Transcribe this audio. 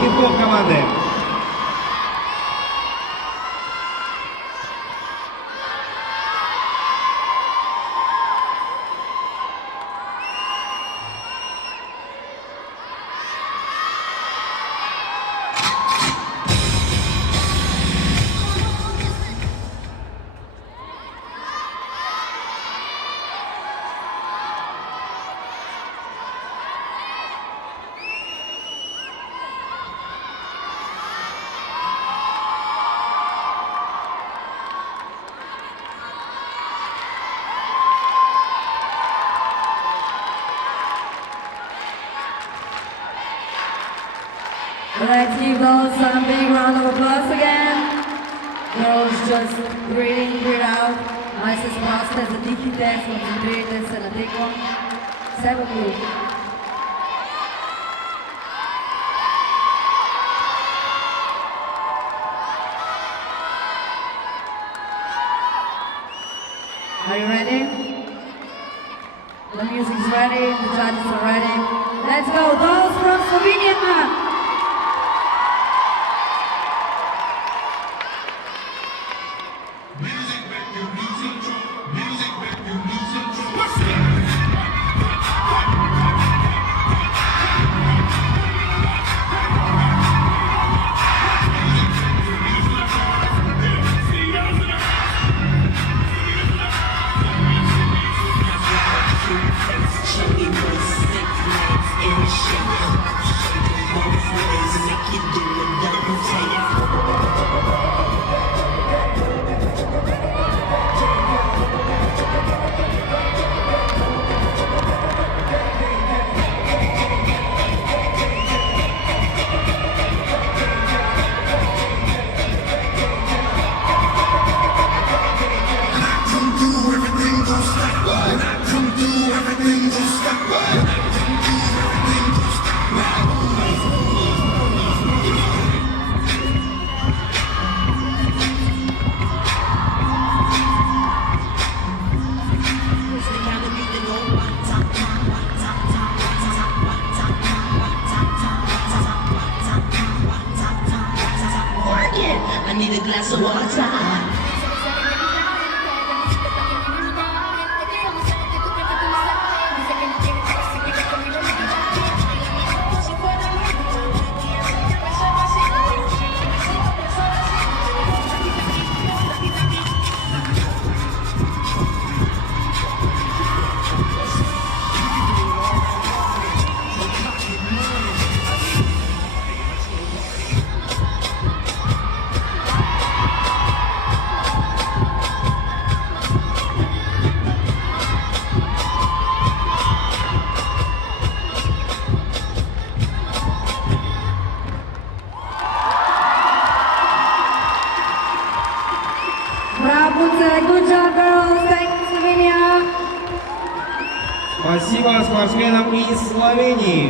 хип-хоп команды. Let's give those a big round of applause again. Girls, just breathe in, breathe out. Naj se sprostite, zadihite, skoncentrirajte se na tekom. Vse bo kul. Are you ready? The music's ready, the judges are ready. Let's go, those from Slovenia! I need a glass of water. Bravo, good job, girls. Thank you, Slovenia. Спасибо спортсменам из Словении.